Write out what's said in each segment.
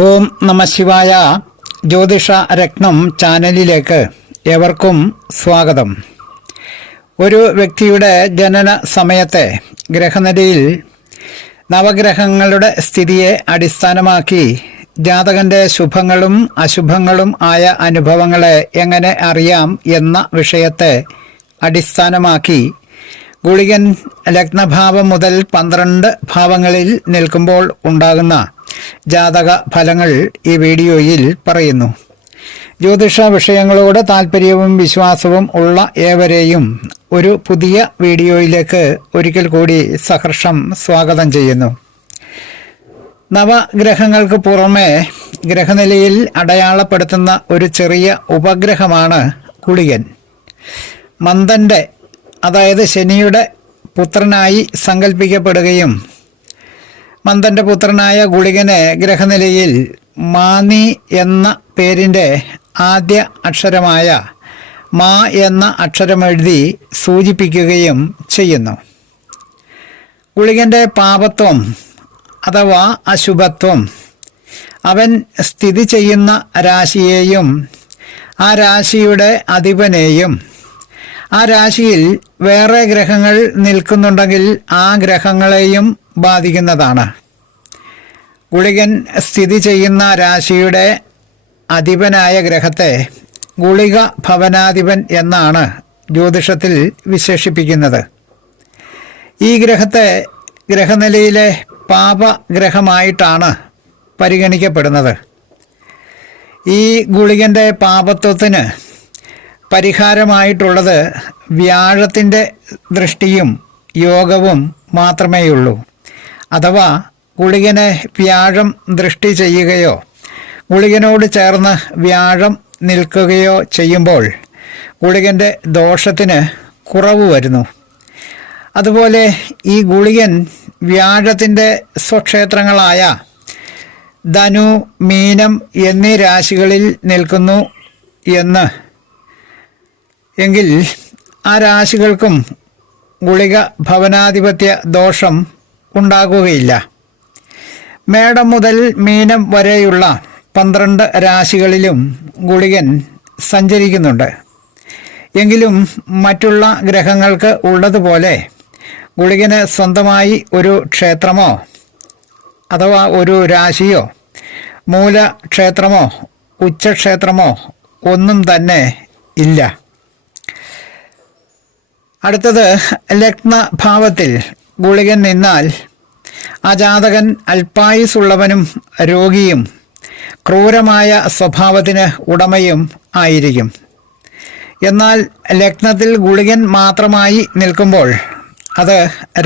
ഓം നമ ശിവായ. ജ്യോതിഷ രത്നം ചാനലിലേക്ക് ഏവർക്കും സ്വാഗതം. ഒരു വ്യക്തിയുടെ ജനന സമയത്തെ ഗ്രഹനിലയിൽ നവഗ്രഹങ്ങളുടെ സ്ഥിതിയെ അടിസ്ഥാനമാക്കി ജാതകന്റെ ശുഭങ്ങളും അശുഭങ്ങളും ആയ അനുഭവങ്ങളെ എങ്ങനെ അറിയാം എന്ന വിഷയത്തെ അടിസ്ഥാനമാക്കി ഗുളികൻ ലഗ്നഭാവം മുതൽ 12 ഭാവങ്ങളിൽ നിൽക്കുമ്പോൾ ഉണ്ടാകുന്ന ജാതക ഫലങ്ങൾ ഈ വീഡിയോയിൽ പറയുന്നു. ജ്യോതിഷ വിഷയങ്ങളോട് താല്പര്യവും വിശ്വാസവും ഉള്ള ഏവരെയും ഒരു പുതിയ വീഡിയോയിലേക്ക് ഒരിക്കൽ കൂടി സഹർഷം സ്വാഗതം ചെയ്യുന്നു. നവഗ്രഹങ്ങൾക്ക് പുറമെ ഗ്രഹനിലയിൽ അടയാളപ്പെടുത്തുന്ന ഒരു ചെറിയ ഉപഗ്രഹമാണ് ഗുളികൻ. മന്ദന്റെ, അതായത് ശനിയുടെ പുത്രനായി സങ്കല്പിക്കപ്പെടുകയും മന്ദന്റെ പുത്രനായ ഗുളികനെ ഗ്രഹനിലയിൽ മാനി എന്ന പേരിൻ്റെ ആദ്യ അക്ഷരമായ മാ എന്ന അക്ഷരമെഴുതി സൂചിപ്പിക്കുകയും ചെയ്യുന്നു. ഗുളികന്റെ പാപത്വം അഥവാ അശുഭത്വം അവൻ സ്ഥിതി ചെയ്യുന്ന രാശിയെയും ആ രാശിയുടെ അധിപനെയും ആ രാശിയിൽ വേറെ ഗ്രഹങ്ങൾ നിൽക്കുന്നുണ്ടെങ്കിൽ ആ ഗ്രഹങ്ങളെയും ബാധിക്കുന്നതാണ്. ഗുളികൻ സ്ഥിതി ചെയ്യുന്ന രാശിയുടെ അധിപനായ ഗ്രഹത്തെ ഗുളിക ഭവനാധിപൻ എന്നാണ് ജ്യോതിഷത്തിൽ വിശേഷിപ്പിക്കുന്നത്. ഈ ഗ്രഹത്തെ ഗ്രഹനിലയിലെ പാപഗ്രഹമായിട്ടാണ് പരിഗണിക്കപ്പെടുന്നത്. ഈ ഗുളികന്റെ പാപത്വത്തിന് പരിഹാരമായിട്ടുള്ളത് വ്യാഴത്തിൻ്റെ ദൃഷ്ടിയും യോഗവും മാത്രമേയുള്ളൂ. അഥവാ ഗുളികനെ വ്യാഴം ദൃഷ്ടി ചെയ്യുകയോ ഗുളികനോട് ചേർന്ന് വ്യാഴം നിൽക്കുകയോ ചെയ്യുമ്പോൾ ഗുളികൻ്റെ ദോഷത്തിന് കുറവ് വരുന്നു. അതുപോലെ ഈ ഗുളികൻ വ്യാഴത്തിൻ്റെ സ്വക്ഷേത്രങ്ങളായ ധനു, മീനം എന്നീ രാശികളിൽ നിൽക്കുന്നു എങ്കിൽ ആ രാശികൾക്കും ഗുളിക ഭവനാധിപത്യ ദോഷം ഉണ്ടാകുകയില്ല. മേടം മുതൽ മീനം വരെയുള്ള 12 രാശികളിലും ഗുളികൻ സഞ്ചരിക്കുന്നുണ്ട്. എങ്കിലും മറ്റുള്ള ഗ്രഹങ്ങൾക്ക് ഉള്ളതുപോലെ ഗുളികന് സ്വന്തമായി ഒരു ക്ഷേത്രമോ അഥവാ ഒരു രാശിയോ മൂലക്ഷേത്രമോ ഉച്ചക്ഷേത്രമോ ഒന്നും തന്നെ ഇല്ല. അടുത്തത്, ലഗ്നഭാവത്തിൽ ഗുളികൻ നിന്നാൽ ആ ജാതകൻ അല്പായുസുള്ളവനും രോഗിയും ക്രൂരമായ സ്വഭാവത്തിന് ഉടമയും ആയിരിക്കും. എന്നാൽ ലഗ്നത്തിൽ ഗുളികൻ മാത്രമായി നിൽക്കുമ്പോൾ അത്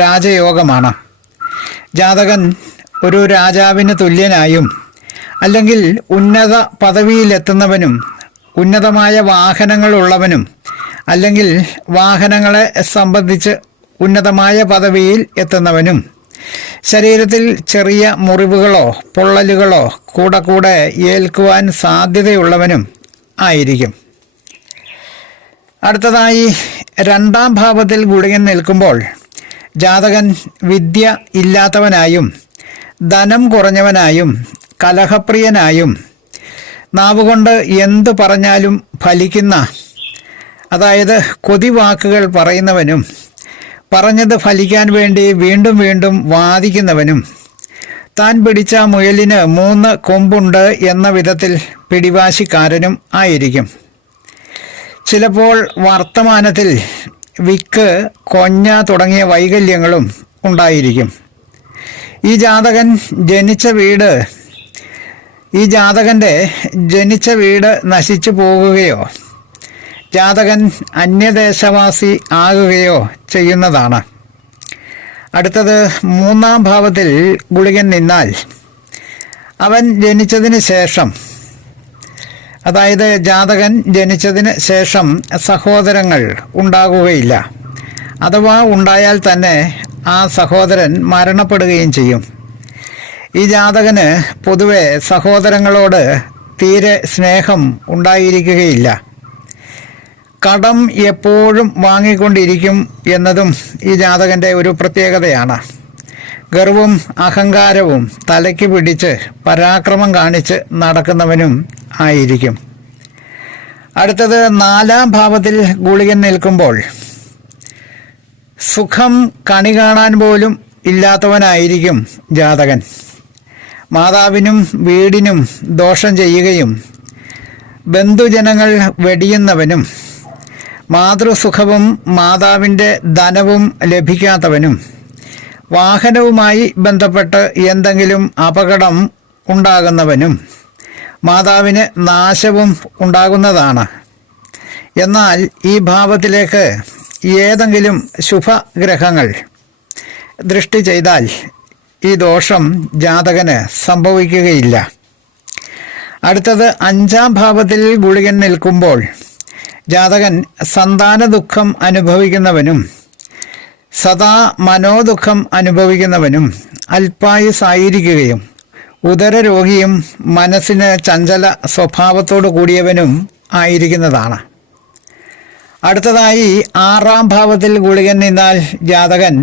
രാജയോഗമാണ്. ജാതകൻ ഒരു രാജാവിന് തുല്യനായും അല്ലെങ്കിൽ ഉന്നത പദവിയിലെത്തുന്നവനും ഉന്നതമായ വാഹനങ്ങളുള്ളവനും അല്ലെങ്കിൽ വാഹനങ്ങളെ സംബന്ധിച്ച് ഉന്നതമായ പദവിയിൽ എത്തുന്നവനും ശരീരത്തിൽ ചെറിയ മുറിവുകളോ പൊള്ളലുകളോ കൂടെ ഏൽക്കുവാൻ സാധ്യതയുള്ളവനും ആയിരിക്കും. അടുത്തതായി, 2ാം ഭാവത്തിൽ ഗുളികൻ നിൽക്കുമ്പോൾ ജാതകൻ വിദ്യ ഇല്ലാത്തവനായും ധനം കുറഞ്ഞവനായും കലഹപ്രിയനായും നാവുകൊണ്ട് എന്തു പറഞ്ഞാലും ഫലിക്കുന്ന, അതായത് കൊതിവാക്കുകൾ പറയുന്നവനും പറഞ്ഞത് ഫലിക്കാൻ വേണ്ടി വീണ്ടും വീണ്ടും വാദിക്കുന്നവനും താൻ പിടിച്ച മുയലിന് 3 കൊമ്പുണ്ട് എന്ന വിധത്തിൽ പിടിവാശിക്കാരനും ആയിരിക്കും. ചിലപ്പോൾ വർത്തമാനത്തിൽ വിക്ക്, കൊഞ്ഞ തുടങ്ങിയ വൈകല്യങ്ങളും ഉണ്ടായിരിക്കും. ഈ ജാതകൻ്റെ ജനിച്ച വീട് നശിച്ചു പോകുകയോ ജാതകൻ അന്യദേശവാസി ആകുകയോ ചെയ്യുന്നതാണ്. അടുത്തത്, 3ാം ഭാവത്തിൽ ഗുളികൻ നിന്നാൽ അവൻ ജനിച്ചതിന് ശേഷം, അതായത് ജാതകൻ ജനിച്ചതിന് ശേഷം സഹോദരങ്ങൾ ഉണ്ടാകുകയില്ല. അഥവാ ഉണ്ടായാൽ തന്നെ ആ സഹോദരൻ മരണപ്പെടുകയും ചെയ്യും. ഈ ജാതകന് പൊതുവെ സഹോദരങ്ങളോട് തീരെ സ്നേഹം ഉണ്ടായിരിക്കുകയില്ല. കടം എപ്പോഴും വാങ്ങിക്കൊണ്ടിരിക്കും എന്നതും ഈ ജാതകൻ്റെ ഒരു പ്രത്യേകതയാണ്. ഗർവും അഹങ്കാരവും തലയ്ക്ക് പിടിച്ച് പരാക്രമം കാണിച്ച് നടക്കുന്നവനും ആയിരിക്കും. അടുത്തത് 4-ാം ഭാവത്തിൽ ഗുളികൻ നിൽക്കുമ്പോൾ സുഖം കണി കാണാൻ പോലും ഇല്ലാത്തവനായിരിക്കും ജാതകൻ. മാതാവിനും വീടിനും ദോഷം ചെയ്യുകയും ബന്ധുജനങ്ങൾ വെടിയുന്നവനും മാതൃസുഖവും മാതാവിൻ്റെ ധനവും ലഭിക്കാത്തവനും വാഹനവുമായി ബന്ധപ്പെട്ട് എന്തെങ്കിലും അപകടം ഉണ്ടാകുന്നവനും മാതാവിന് നാശവും ഉണ്ടാകുന്നതാണ്. എന്നാൽ ഈ ഭാവത്തിലേക്ക് ഏതെങ്കിലും ശുഭഗ്രഹങ്ങൾ ദൃഷ്ടി ചെയ്താൽ ഈ ദോഷം ജാതകന് സംഭവിക്കുകയില്ല. അടുത്തത് 5-ാം ഭാവത്തിൽ ഗുളികൻ നിൽക്കുമ്പോൾ ജാതകൻ സന്താന ദുഃഖം അനുഭവിക്കുന്നവനും സദാ മനോദുഃഖം അനുഭവിക്കുന്നവനും അല്പായുസായിരിക്കുകയും ഉദരരോഗിയും മനസ്സിന് ചഞ്ചല സ്വഭാവത്തോടു കൂടിയവനും ആയിരിക്കുന്നതാണ്. അടുത്തതായി 6-ാം ഭാവത്തിൽ ഗുളികൻ നിന്നാൽ ജാതകൻ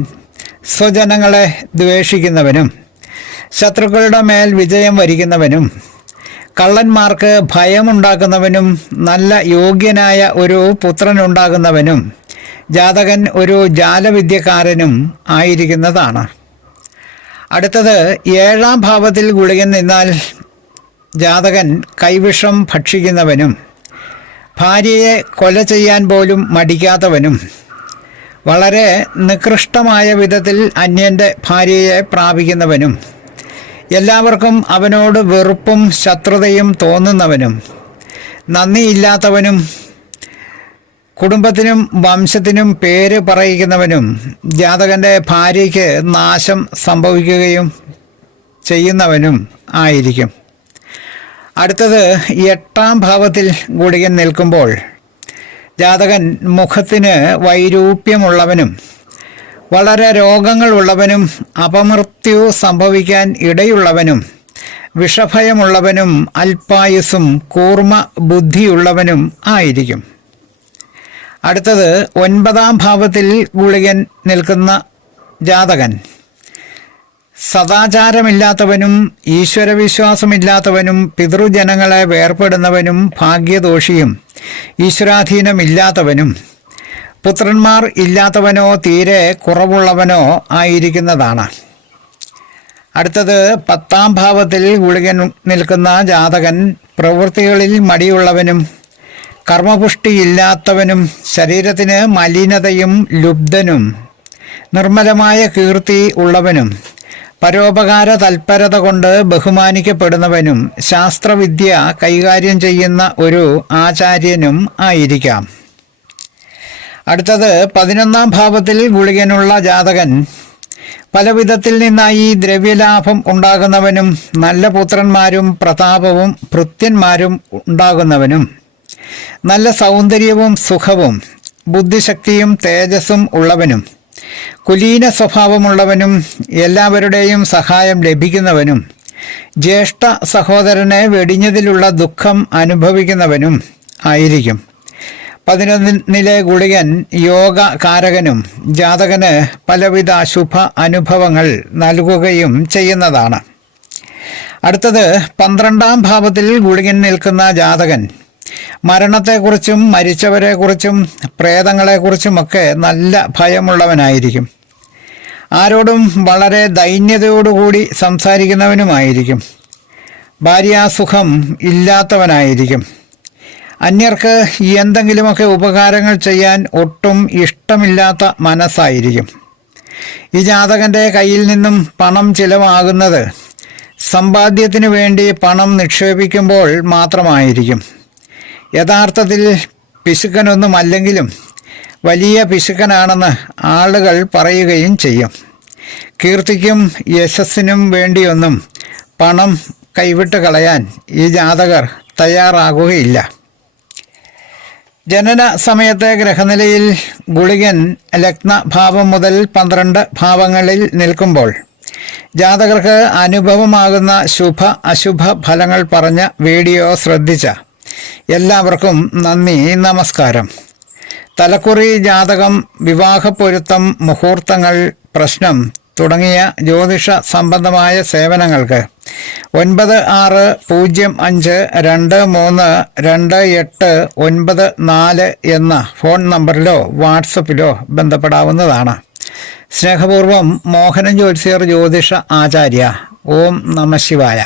സ്വജനങ്ങളെ ദ്വേഷിക്കുന്നവനും ശത്രുക്കളുടെ മേൽ വിജയം വരിക്കുന്നവനും കള്ളന്മാർക്ക് ഭയമുണ്ടാക്കുന്നവനും നല്ല യോഗ്യനായ ഒരു പുത്രനുണ്ടാകുന്നവനും ജാതകൻ ഒരു ജാലവിദ്യക്കാരനും ആയിരിക്കുന്നതാണ്. അടുത്തത് 7-ാം ഭാവത്തിൽ ഗുളികൻ നിന്നാൽ ജാതകൻ കൈവിഷം ഭക്ഷിക്കുന്നവനും ഭാര്യയെ കൊല ചെയ്യാൻ പോലും മടിക്കാത്തവനും വളരെ നികൃഷ്ടമായ വിധത്തിൽ അന്യൻ്റെ ഭാര്യയെ പ്രാപിക്കുന്നവനും എല്ലാവർക്കും അവനോട് വെറുപ്പും ശത്രുതയും തോന്നുന്നവനും നന്ദിയില്ലാത്തവനും കുടുംബത്തിനും വംശത്തിനും പേര് പറയിക്കുന്നവനും ജാതകൻ്റെ ഭാര്യയ്ക്ക് നാശം സംഭവിക്കുകയും ചെയ്യുന്നവനും ആയിരിക്കും. അടുത്തത് 8-ാം ഭാവത്തിൽ ഗുളികൻ നിൽക്കുമ്പോൾ ജാതകൻ മുഖത്തിന് വൈരൂപ്യമുള്ളവനും വളരെ രോഗങ്ങളുള്ളവനും അപമൃത്യു സംഭവിക്കാൻ ഇടയുള്ളവനും വിഷഭയമുള്ളവനും അല്പായുസ്സും കൂർമ്മ ബുദ്ധിയുള്ളവനും ആയിരിക്കും. അടുത്തത് 9-ാം ഭാവത്തിൽ ഗുളികൻ നിൽക്കുന്ന ജാതകൻ സദാചാരമില്ലാത്തവനും ഈശ്വരവിശ്വാസമില്ലാത്തവനും പിതൃജനങ്ങളെ വേർപെടുന്നവനും ഭാഗ്യദോഷിയും ഈശ്വരാധീനമില്ലാത്തവനും പുത്രന്മാർ ഇല്ലാത്തവനോ തീരെ കുറവുള്ളവനോ ആയിരിക്കുന്നതാണ്. അടുത്തത് 10-ാം ഭാവത്തിൽ ഗുളികൻ നിൽക്കുന്ന ജാതകൻ പ്രവൃത്തികളിൽ മടിയുള്ളവനും കർമ്മപുഷ്ടിയില്ലാത്തവനും ശരീരത്തിന് മലിനതയും ലുബ്ധനും നിർമ്മലമായ കീർത്തി ഉള്ളവനും പരോപകാര തൽപരത കൊണ്ട് ബഹുമാനിക്കപ്പെടുന്നവനും ശാസ്ത്രവിദ്യ കൈകാര്യം ചെയ്യുന്ന ഒരു ആചാര്യനും ആയിരിക്കാം. അടുത്തത് 11-ാം ഭാവത്തിൽ ഗുളികനുള്ള ജാതകൻ പല വിധത്തിൽ നിന്നായി ദ്രവ്യലാഭം ഉണ്ടാകുന്നവനും നല്ല പുത്രന്മാരും പ്രതാപവും ഭൃത്യന്മാരും ഉണ്ടാകുന്നവനും നല്ല സൗന്ദര്യവും സുഖവും ബുദ്ധിശക്തിയും തേജസ്സും ഉള്ളവനും കുലീന സ്വഭാവമുള്ളവനും എല്ലാവരുടെയും സഹായം ലഭിക്കുന്നവനും ജ്യേഷ്ഠ സഹോദരനെ വെടിഞ്ഞതിലുള്ള ദുഃഖം അനുഭവിക്കുന്നവനും ആയിരിക്കും. 11-ലെ ഗുളികൻ യോഗ കാരകനും ജാതകന് പലവിധ ശുഭ അനുഭവങ്ങൾ നൽകുകയും ചെയ്യുന്നതാണ്. അടുത്തത് 12-ാം ഭാവത്തിൽ ഗുളികൻ നിൽക്കുന്ന ജാതകൻ മരണത്തെക്കുറിച്ചും മരിച്ചവരെക്കുറിച്ചും പ്രേതങ്ങളെക്കുറിച്ചുമൊക്കെ നല്ല ഭയമുള്ളവനായിരിക്കും. ആരോടും വളരെ ദൈന്യതയോടുകൂടി സംസാരിക്കുന്നവനുമായിരിക്കും. ഭാര്യാസുഖം ഇല്ലാത്തവനായിരിക്കും. അന്യർക്ക് എന്തെങ്കിലുമൊക്കെ ഉപകാരങ്ങൾ ചെയ്യാൻ ഒട്ടും ഇഷ്ടമില്ലാത്ത മനസ്സായിരിക്കും. ഈ ജാതകൻ്റെ കയ്യിൽ നിന്നും പണം ചിലവാകുന്നത് സമ്പാദ്യത്തിനു വേണ്ടി പണം നിക്ഷേപിക്കുമ്പോൾ മാത്രമായിരിക്കും. യഥാർത്ഥത്തിൽ പിശുക്കനൊന്നുമല്ലെങ്കിലും വലിയ പിശുക്കനാണെന്ന് ആളുകൾ പറയുകയും ചെയ്യും. കീർത്തിക്കും യശസ്സിനും വേണ്ടിയൊന്നും പണം കൈവിട്ട് കളയാൻ ഈ ജാതകർ തയ്യാറാകുകയില്ല. ജനന സമയത്തെ ഗ്രഹനിലയിൽ ഗുളികൻ ലഗ്നഭാവം മുതൽ 12 ഭാവങ്ങളിൽ നിൽക്കുമ്പോൾ ജാതകർക്ക് അനുഭവമാകുന്ന ശുഭ അശുഭ ഫലങ്ങൾ പറഞ്ഞ വീഡിയോ ശ്രദ്ധിച്ച എല്ലാവർക്കും നന്ദി, നമസ്കാരം. തലക്കുറി ജാതകം, വിവാഹപ്പൊരുത്തം, മുഹൂർത്തങ്ങൾ, പ്രശ്നം തുടങ്ങിയ ജ്യോതിഷ സംബന്ധമായ സേവനങ്ങൾക്ക് 9625232894 എന്ന ഫോൺ നമ്പറിലോ വാട്സപ്പിലോ ബന്ധപ്പെടാവുന്നതാണ്. സ്നേഹപൂർവം മോഹനൻ ജ്യോത്സ്യർ ജ്യോതിഷ ആചാര്യ. ഓം നമഃ ശിവായ.